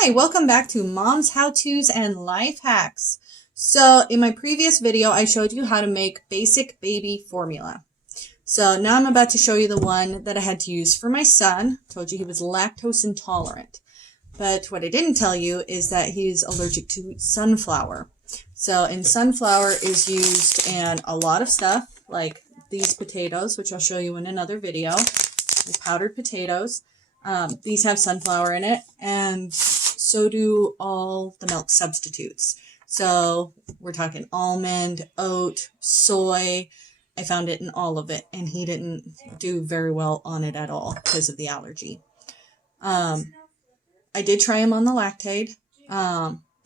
Hi, welcome back to Mom's How-Tos and Life Hacks. So in my previous video, I showed you how to make basic baby formula. So now I'm about to show you the one that I had to use for my son. Told you he was lactose intolerant. But what I didn't tell you is that he's allergic to sunflower. So and sunflower is used in a lot of stuff, like these potatoes, which I'll show you in another video, the powdered potatoes. These have sunflower in it, and so do all the milk substitutes. So we're talking almond, oat, soy. I found it in all of it, and he didn't do very well on it at all because of the allergy. I did try him on the Lactaid.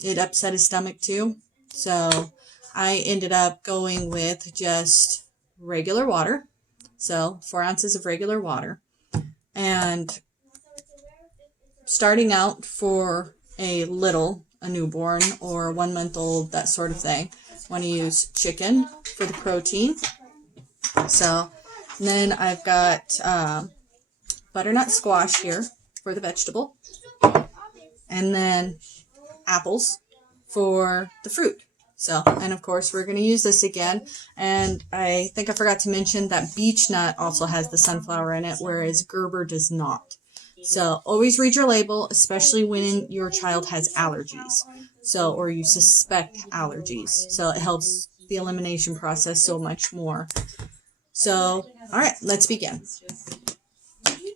It upset his stomach too. So I ended up going with just regular water. So 4 ounces of regular water. And starting out for a newborn or 1 month old, that sort of thing, want to use chicken for the protein. So then I've got butternut squash here for the vegetable, and then apples for the fruit. So, and of course we're going to use this again, and I think I forgot to mention that beech nut also has the sunflower in it, whereas Gerber does not. So always read your label, especially when your child has allergies, so, or you suspect allergies. So it helps the elimination process so much more. So, all right, let's begin.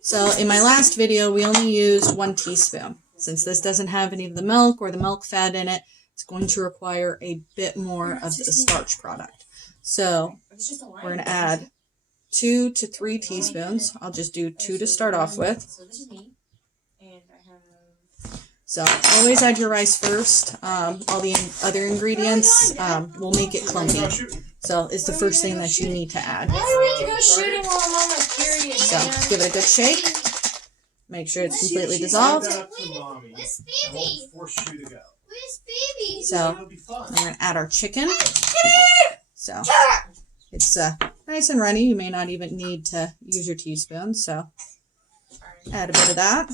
So in my last video, we only used 1 teaspoon. Since this doesn't have any of the milk or the milk fat in it, it's going to require a bit more of the starch product. So we're going to add 2 to 3 teaspoons. I'll just do 2 to start off with. So always add your rice first. All the other ingredients will make it clumpy. So it's the first thing that you need to add. So give it a good shake. Make sure it's completely dissolved. So I'm going to add our chicken. So it's nice and runny. You may not even need to use your teaspoon. So add a bit of that.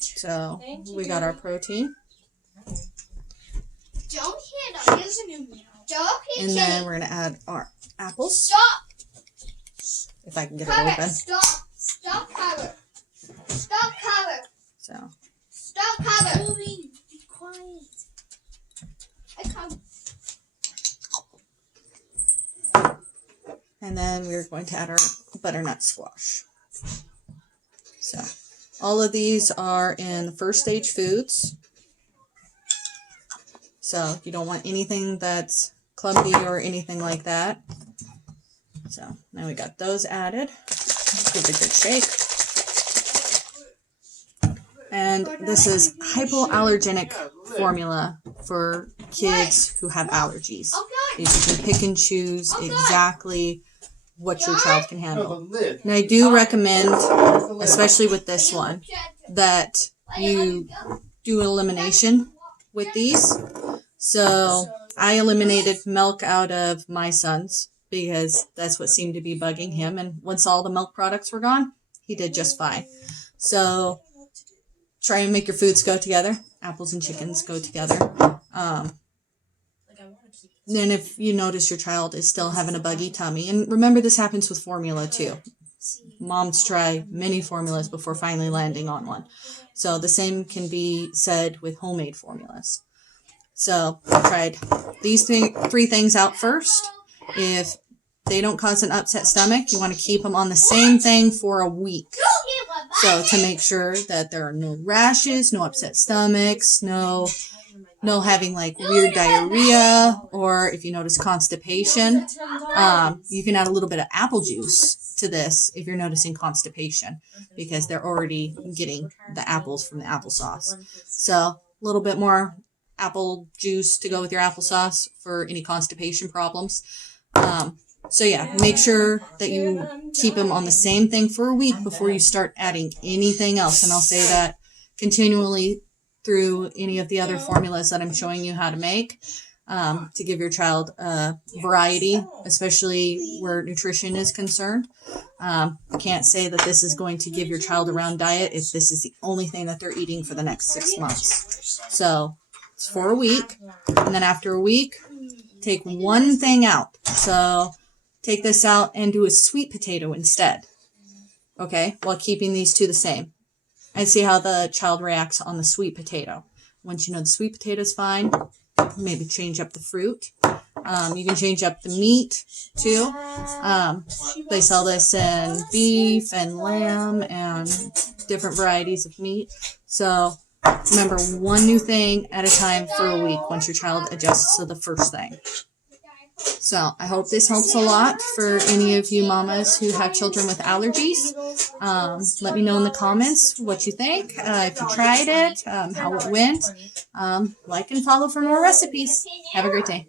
So we got our protein. And then we're going to add our apples. Stop! If I can get it open. Stop! Stop, Carver! Stop, Carver! So. Stop, Carver! Be quiet. And then we're going to add our butternut squash. So all of these are in the first stage foods. So you don't want anything that's clumpy or anything like that. So now we got those added. Give it a good shake. And this is hypoallergenic formula for kids who have allergies. You can pick and choose exactly what your child can handle. And I do recommend, especially with this one, that you do elimination with these. So I eliminated milk out of my son's because that's what seemed to be bugging him. And once all the milk products were gone, he did just fine. So try and make your foods go together. Apples and chickens go together. Then if you notice your child is still having a buggy tummy, and remember this happens with formula too. Moms try many formulas before finally landing on one. So the same can be said with homemade formulas. So I tried these 3 things out first. If they don't cause an upset stomach, you want to keep them on the same thing for a week. So to make sure that there are no rashes, no upset stomachs, no having like weird diarrhea, or if you notice constipation, you can add a little bit of apple juice to this if you're noticing constipation, because they're already getting the apples from the applesauce. So a little bit more apple juice to go with your applesauce for any constipation problems. So yeah, make sure that you keep them on the same thing for a week before you start adding anything else. And I'll say that continually through any of the other formulas that I'm showing you how to make. to give your child variety, especially where nutrition is concerned. I can't say that this is going to give your child a round diet if this is the only thing that they're eating for the next 6 months. So it's for a week, and then after a week, take one thing out. So take this out and do a sweet potato instead. Okay, while keeping these two the same. And see how the child reacts on the sweet potato. Once you know the sweet potato is fine, maybe change up the fruit. You can change up the meat too. They sell this in beef and lamb and different varieties of meat. So remember, one new thing at a time for a week once your child adjusts to the first thing. So I hope this helps a lot for any of you mamas who have children with allergies. Let me know in the comments what you think, if you tried it, how it went. Like and follow for more recipes. Have a great day.